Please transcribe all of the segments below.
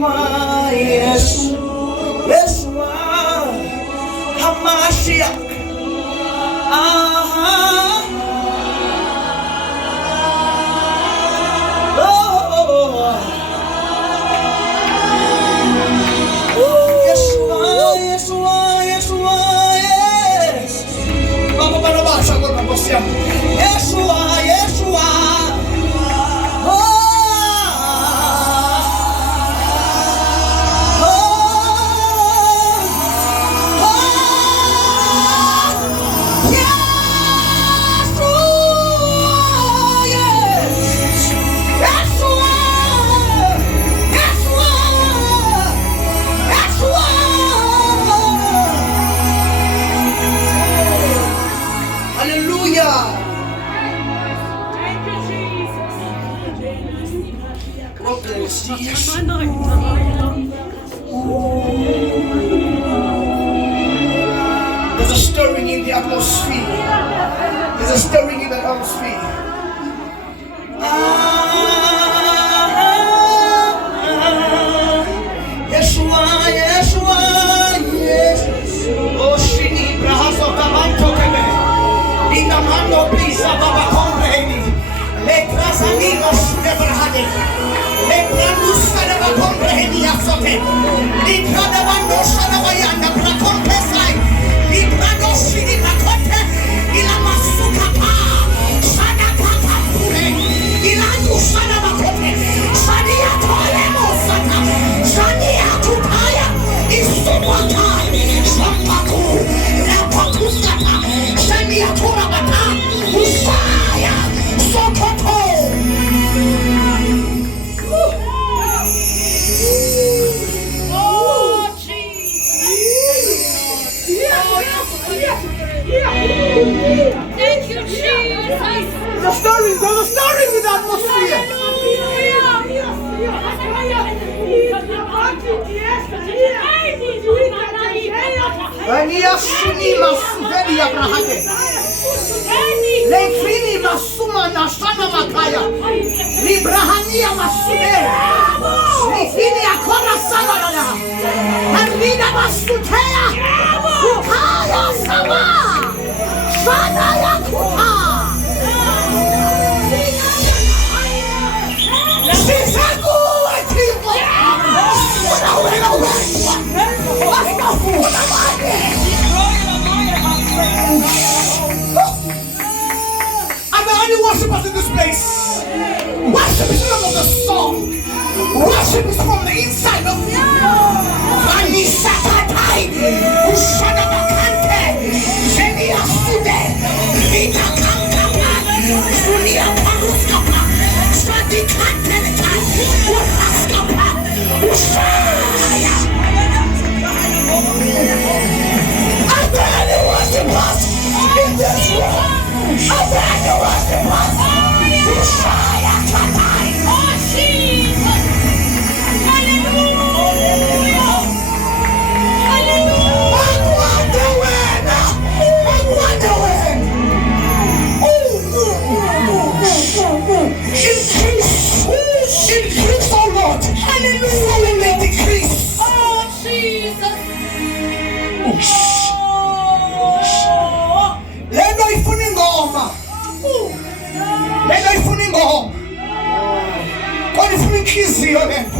Yeshua, Yeshua, Yeshua, Hamashiach. Yeshua, Yeshua. There's a stirring in the atmosphere. There's a stirring in the atmosphere. Yeshua, Yeshua, yes. Oh, Shini, Brahaso, Tamanto, Kebe. Inamando, please, Baba, comprehend. Le Krasanimos never had it. Le Kranusa never comprehend. Yasote. Le Kradavando, Shanavayanda, Bracompesai. Le Bradoshini, Macote. Ilamasukapa. Shanakaka Pure. Ilandu Shanamacote. Shania Tolemo Sata. Shania Kupaya. Isubata. Shampaku. Rapakusata. Shania Kurabata. Usaya. Sokoto. Thank you, Jesus. There's a stirring in the atmosphere. Vania Shini Masuveli Abrahate. Lefrini Masuma Nashana Makaya. Librahania Masude. Lefini Akora Savarana. Arvina Masutea. Kukaya Sama. Sanaya Kuta. Sisaku Atipo. Are there any worshippers in this place? Worship is not of the song. Worship is from the inside of you. Anisakatai, Ushanamakante, Genia Sude, Rita Kankapa, Julia Paruskapa, Shadi Kanteleka, Uraskapa, Ushaya. Are there any worshippers in this room? Are there any worshippers? Ushaya Katai. Oh, Jesus. Hallelujah. Hallelujah. Increase, oh Lord. Hallelujah. So we may decrease. Oh, Jesus. Lendo ifuni ngoma. Lendo ifuni ngoma. Kwani ifuni inhliziyo lento.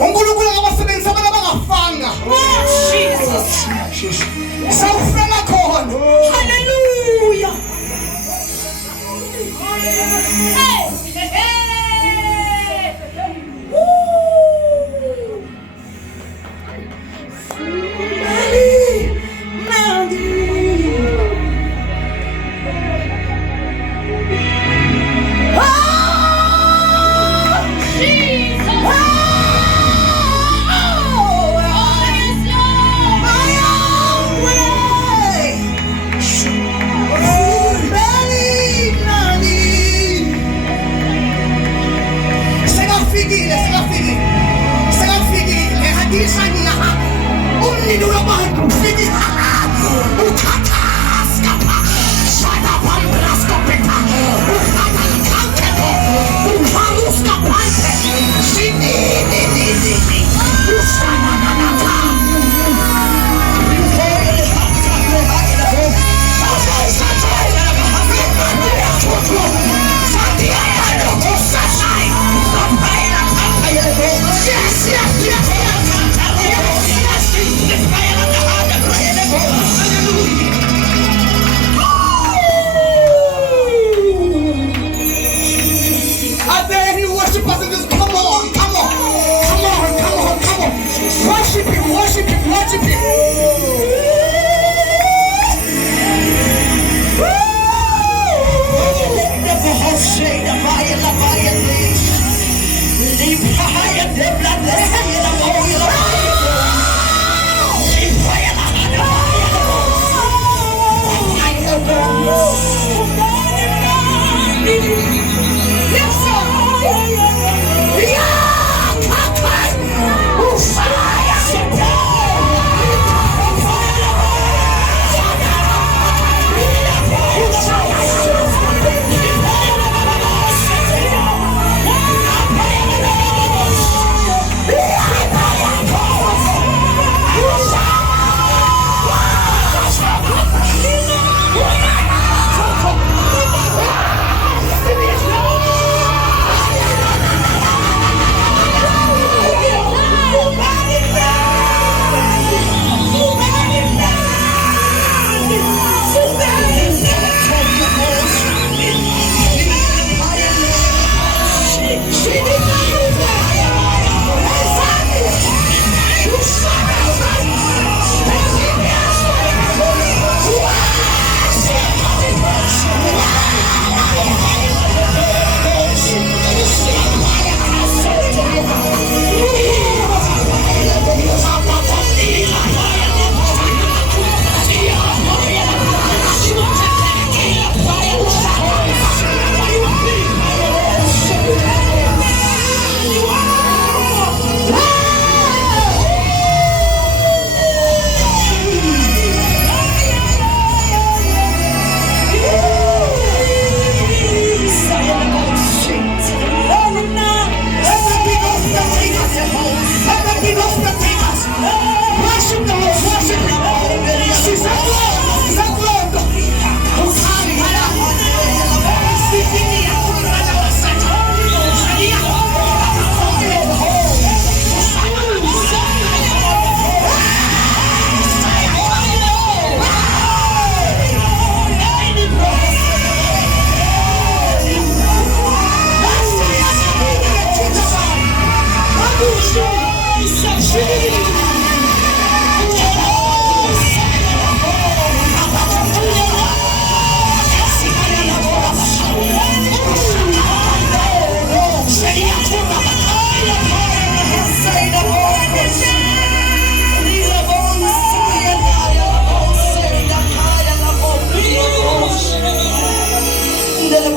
uNkulunkulu akabasebenzisa abantu abangafanga. Jesus. Sawufela khona. Hallelujah. Hey.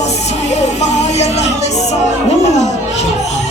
Messiah, Maya, Messiah.